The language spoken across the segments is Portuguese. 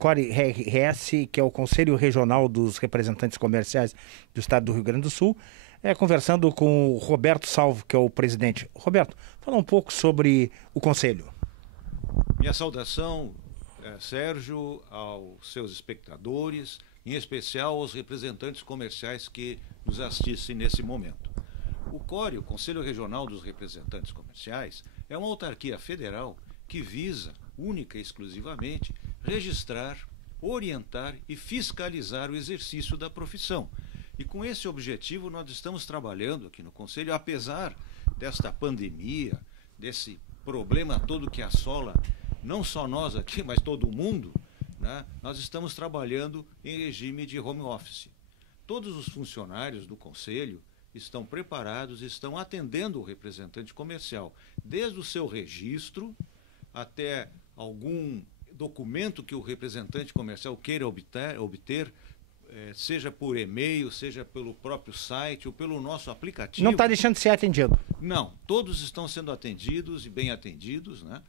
CORE-RS, que é o Conselho Regional dos Representantes Comerciais do Estado do Rio Grande do Sul, conversando com o Roberto Salvo, que é o presidente. Roberto, fala um pouco sobre o Conselho. Minha saudação, Sérgio, aos seus espectadores, em especial aos representantes comerciais que nos assistem nesse momento. O CORE, o Conselho Regional dos Representantes Comerciais, é uma autarquia federal que visa, única e exclusivamente, registrar, orientar e fiscalizar o exercício da profissão. E com esse objetivo nós estamos trabalhando aqui no Conselho, apesar desta pandemia, desse problema todo que assola não só nós aqui, mas todo o mundo, né? Nós estamos trabalhando em regime de home office. Todos os funcionários do Conselho estão preparados, estão atendendo o representante comercial, desde o seu registro até algum documento que o representante comercial queira obter, seja por e-mail, seja pelo próprio site ou pelo nosso aplicativo. Não está deixando de ser atendido? Não, todos estão sendo atendidos e bem atendidos, né?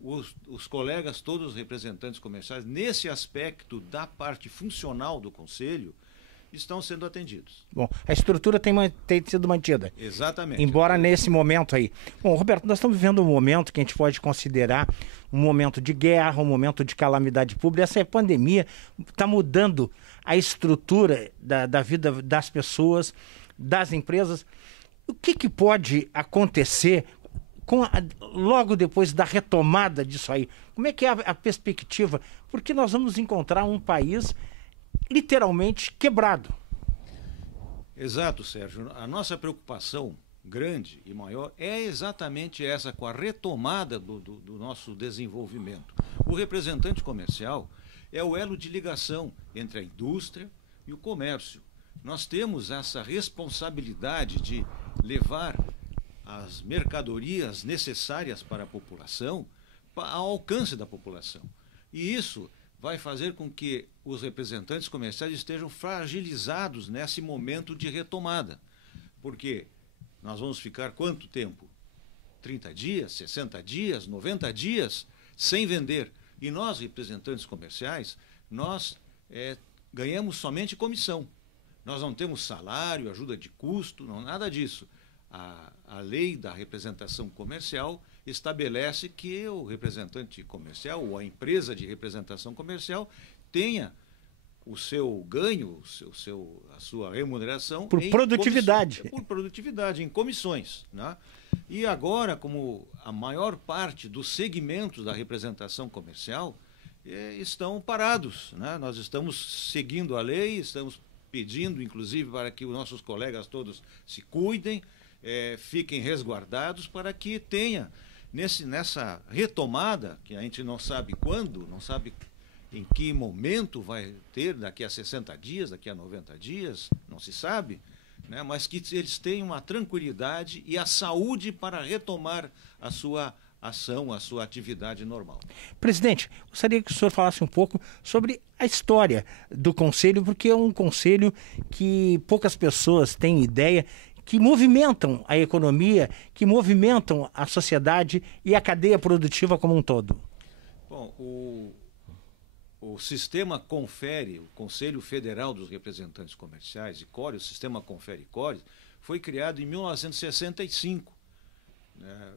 Os colegas, todos os representantes comerciais, nesse aspecto da parte funcional do Conselho, estão sendo atendidos. Bom, a estrutura tem sido mantida. Exatamente. Embora nesse momento aí. Bom, Roberto, nós estamos vivendo um momento que a gente pode considerar um momento de guerra, um momento de calamidade pública. Essa pandemia está mudando a estrutura da vida das pessoas, das empresas. O que pode acontecer logo depois da retomada disso aí? Como é que é a perspectiva? Porque nós vamos encontrar um país literalmente quebrado. Exato, Sérgio. A nossa preocupação grande e maior é exatamente essa, com a retomada do nosso desenvolvimento. O representante comercial é o elo de ligação entre a indústria e o comércio. Nós temos essa responsabilidade de levar as mercadorias necessárias para a população ao alcance da população. E isso vai fazer com que os representantes comerciais estejam fragilizados nesse momento de retomada. Porque nós vamos ficar quanto tempo? 30 dias, 60 dias, 90 dias sem vender. E nós, representantes comerciais, nós ganhamos somente comissão. Nós não temos salário, ajuda de custo, não, nada disso. A lei da representação comercial estabelece que o representante comercial ou a empresa de representação comercial tenha o seu ganho, a sua remuneração por produtividade. Por produtividade, em comissões, né? E agora, como a maior parte dos segmentos da representação comercial estão parados, né? Nós estamos seguindo a lei, estamos pedindo, inclusive, para que os nossos colegas todos se cuidem, fiquem resguardados para que tenha, nessa retomada, que a gente não sabe quando, não sabe em que momento vai ter, daqui a 60 dias, daqui a 90 dias, não se sabe, né? Mas que eles tenham uma tranquilidade e a saúde para retomar a sua ação, a sua atividade normal. Presidente, gostaria que o senhor falasse um pouco sobre a história do Conselho, porque é um conselho que poucas pessoas têm ideia, que movimentam a economia, que movimentam a sociedade e a cadeia produtiva como um todo. Bom, o sistema Confere, o Conselho Federal dos Representantes Comerciais, e CORE, o sistema Confere e CORE, foi criado em 1965, né,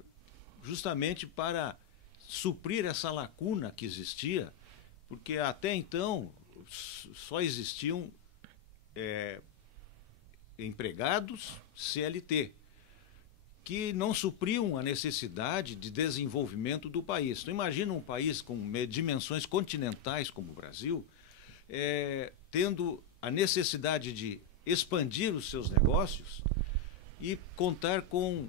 justamente para suprir essa lacuna que existia, porque até então só existiam empregados CLT, que não supriam a necessidade de desenvolvimento do país. Então, imagina um país com dimensões continentais como o Brasil, tendo a necessidade de expandir os seus negócios e contar com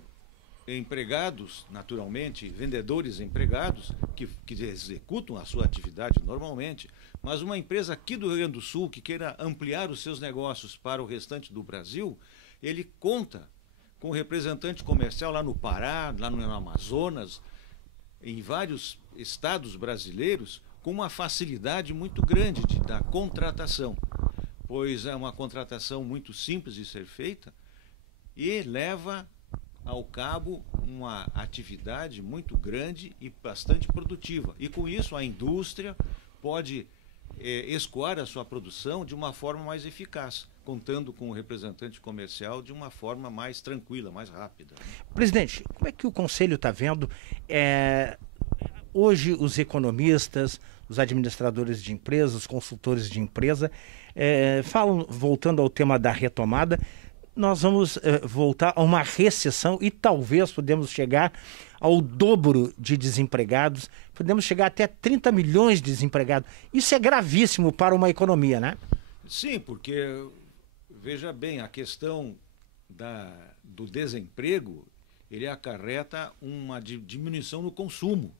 empregados, naturalmente, vendedores empregados, que executam a sua atividade normalmente, mas uma empresa aqui do Rio Grande do Sul que queira ampliar os seus negócios para o restante do Brasil, ele conta com o representante comercial lá no Pará, lá no Amazonas, em vários estados brasileiros, com uma facilidade muito grande da contratação, pois é uma contratação muito simples de ser feita e leva ao cabo uma atividade muito grande e bastante produtiva. E com isso a indústria pode escoar a sua produção de uma forma mais eficaz, contando com o representante comercial de uma forma mais tranquila, mais rápida. Presidente, como é que o Conselho está vendo hoje os economistas, os administradores de empresas, os consultores de empresa, falam, voltando ao tema da retomada, nós vamos voltar a uma recessão e talvez podemos chegar ao dobro de desempregados, podemos chegar até 30 milhões de desempregados. Isso é gravíssimo para uma economia, né? Sim, porque, veja bem, a questão do desemprego, ele acarreta uma diminuição no consumo.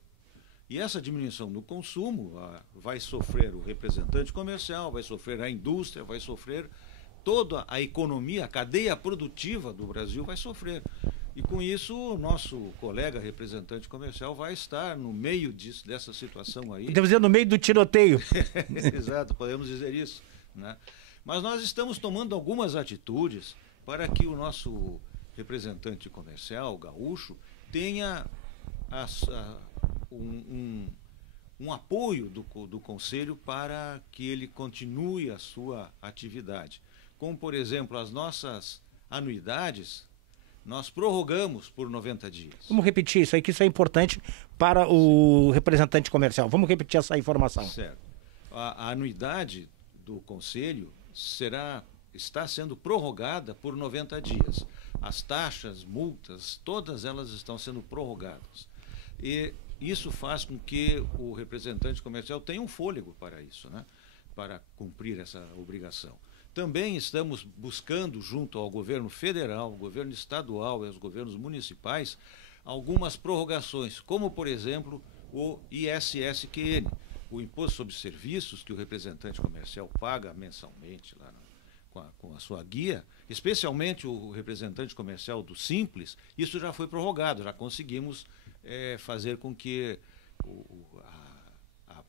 E essa diminuição no consumo vai sofrer o representante comercial, vai sofrer a indústria, vai sofrer toda a economia, a cadeia produtiva do Brasil vai sofrer. E com isso, o nosso colega representante comercial vai estar no meio dessa situação aí. Podemos dizer, no meio do tiroteio. Exato, podemos dizer isso, né? Mas nós estamos tomando algumas atitudes para que o nosso representante comercial, gaúcho, tenha um apoio do Conselho para que ele continue a sua atividade. Como, por exemplo, as nossas anuidades, nós prorrogamos por 90 dias. Vamos repetir isso aí, que isso é importante para o representante comercial. Vamos repetir essa informação. Certo. A anuidade do Conselho está sendo prorrogada por 90 dias. As taxas, multas, todas elas estão sendo prorrogadas. E isso faz com que o representante comercial tenha um fôlego para isso, né? Para cumprir essa obrigação. Também estamos buscando, junto ao governo federal, ao governo estadual e aos governos municipais, algumas prorrogações, como, por exemplo, o ISSQN, o Imposto sobre Serviços, que o representante comercial paga mensalmente lá com a sua guia, especialmente o representante comercial do Simples. Isso já foi prorrogado, já conseguimos fazer com que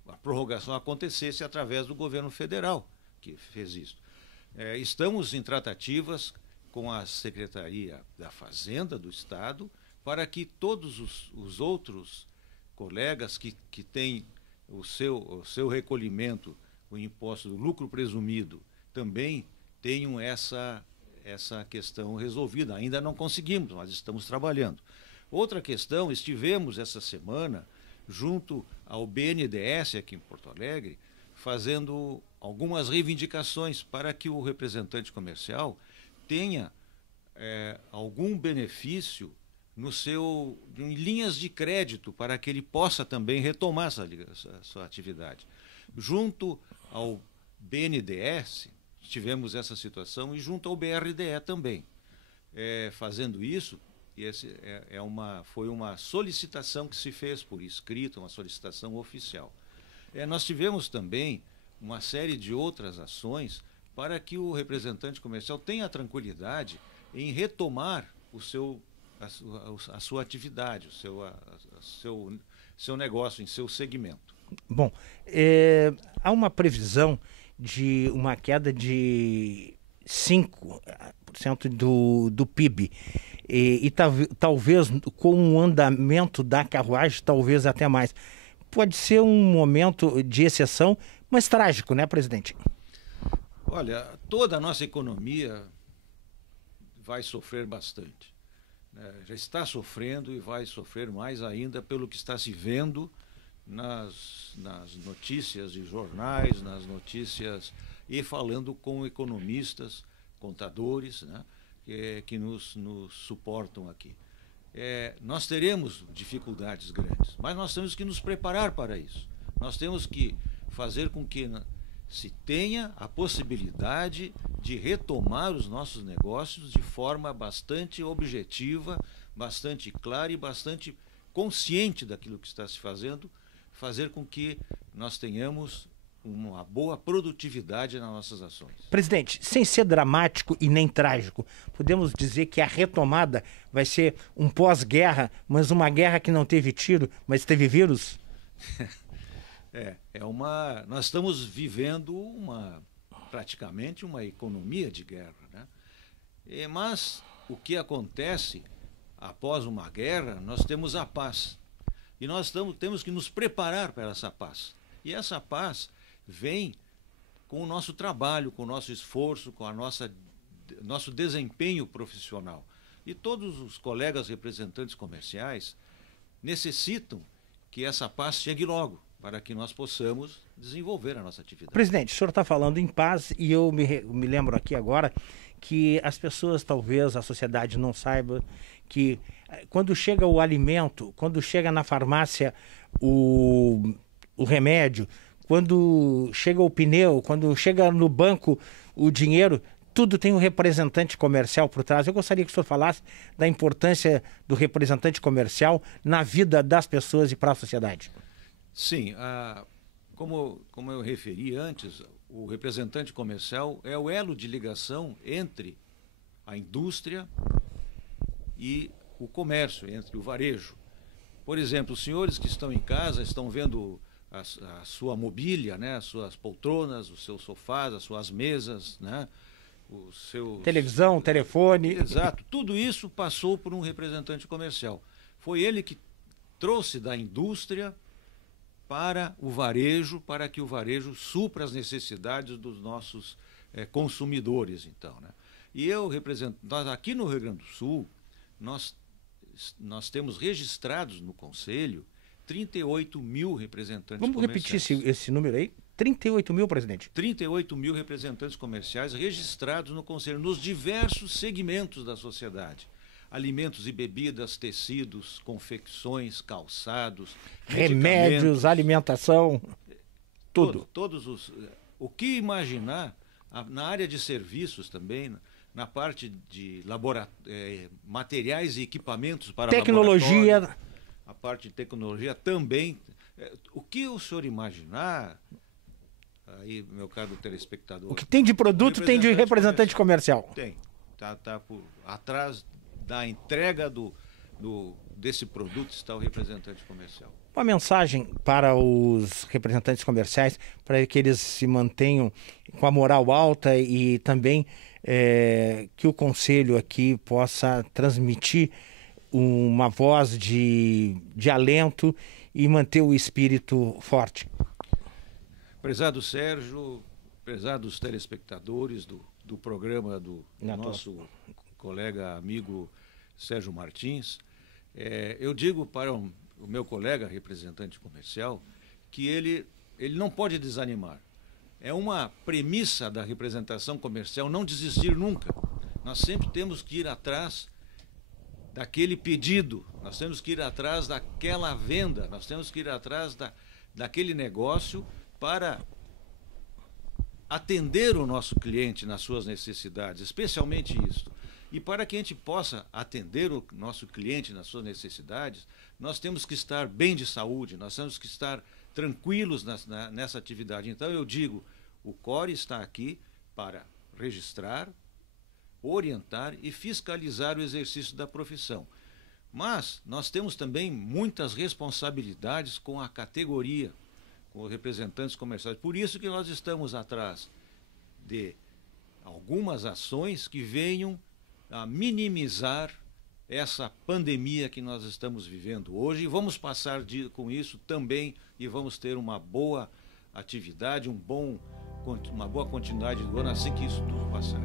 a prorrogação acontecesse através do governo federal, que fez isso. Estamos em tratativas com a Secretaria da Fazenda do Estado para que todos os outros colegas que têm o seu recolhimento, o imposto do lucro presumido, também tenham essa questão resolvida. Ainda não conseguimos, mas estamos trabalhando. Outra questão, estivemos essa semana junto ao BNDES aqui em Porto Alegre, fazendo algumas reivindicações para que o representante comercial tenha algum benefício em linhas de crédito para que ele possa também retomar a sua atividade. Junto ao BNDES, tivemos essa situação, e junto ao BRDE também. Fazendo isso, foi uma solicitação que se fez por escrito, uma solicitação oficial. Nós tivemos também uma série de outras ações para que o representante comercial tenha tranquilidade em retomar a sua atividade, o seu negócio, em seu segmento. Bom, há uma previsão de uma queda de 5% do PIB. E talvez com o andamento da carruagem, talvez até mais. Pode ser um momento de exceção, mas trágico, né, presidente? Olha, toda a nossa economia vai sofrer bastante. Já está sofrendo e vai sofrer mais ainda pelo que está se vendo nas notícias de jornais, nas notícias, e falando com economistas, contadores, né, que nos suportam aqui. Nós teremos dificuldades grandes, mas nós temos que nos preparar para isso. Nós temos que fazer com que se tenha a possibilidade de retomar os nossos negócios de forma bastante objetiva, bastante clara e bastante consciente daquilo que está se fazendo, fazer com que nós tenhamos uma boa produtividade nas nossas ações. Presidente, sem ser dramático e nem trágico, podemos dizer que a retomada vai ser um pós-guerra, mas uma guerra que não teve tiro, mas teve vírus? Nós estamos vivendo praticamente uma economia de guerra, né? Mas o que acontece após uma guerra, nós temos a paz. E nós temos que nos preparar para essa paz. E essa paz vem com o nosso trabalho, com o nosso esforço, com a nosso desempenho profissional. E todos os colegas representantes comerciais necessitam que essa paz chegue logo, para que nós possamos desenvolver a nossa atividade. Presidente, o senhor está falando em paz e eu me lembro aqui agora que as pessoas, talvez a sociedade não saiba, que quando chega o alimento, quando chega na farmácia o remédio, quando chega o pneu, quando chega no banco o dinheiro, tudo tem um representante comercial por trás. Eu gostaria que o senhor falasse da importância do representante comercial na vida das pessoas e para a sociedade. Sim, como eu referi antes, o representante comercial é o elo de ligação entre a indústria e o comércio, entre o varejo. Por exemplo, os senhores que estão em casa estão vendo a sua mobília, né, as suas poltronas, os seus sofás, as suas mesas, né, os seus... Televisão, telefone. Exato, tudo isso passou por um representante comercial. Foi ele que trouxe da indústria para o varejo, para que o varejo supra as necessidades dos nossos consumidores, então, né? E nós aqui no Rio Grande do Sul, nós temos registrados no Conselho 38 mil representantes comerciais. Vamos repetir esse número aí? 38 mil, presidente? 38 mil representantes comerciais registrados no Conselho, nos diversos segmentos da sociedade. Alimentos e bebidas, tecidos, confecções, calçados, remédios, alimentação, tudo. O que imaginar na área de serviços também, na parte de materiais e equipamentos para tecnologia, a parte de tecnologia também. O que o senhor imaginar, aí, meu caro telespectador... O que tem de produto tem de representante comercial. Tem. Tá atrás da entrega desse produto está o representante comercial. Uma mensagem para os representantes comerciais, para que eles se mantenham com a moral alta e também que o Conselho aqui possa transmitir uma voz de alento e manter o espírito forte. Prezado Sérgio, prezados telespectadores do programa do nosso colega amigo Sérgio Martins, eu digo para o meu colega representante comercial que ele não pode desanimar. É uma premissa da representação comercial não desistir nunca. Nós sempre temos que ir atrás daquele pedido, nós temos que ir atrás daquela venda, nós temos que ir atrás daquele negócio para atender o nosso cliente nas suas necessidades, especialmente isso. E para que a gente possa atender o nosso cliente nas suas necessidades, nós temos que estar bem de saúde, nós temos que estar tranquilos nessa atividade. Então eu digo, o CORE está aqui para registrar, orientar e fiscalizar o exercício da profissão. Mas nós temos também muitas responsabilidades com a categoria, com os representantes comerciais. Por isso que nós estamos atrás de algumas ações que venham a minimizar essa pandemia que nós estamos vivendo hoje, e vamos passar com isso também e vamos ter uma boa atividade, uma boa continuidade do ano assim que isso tudo passar.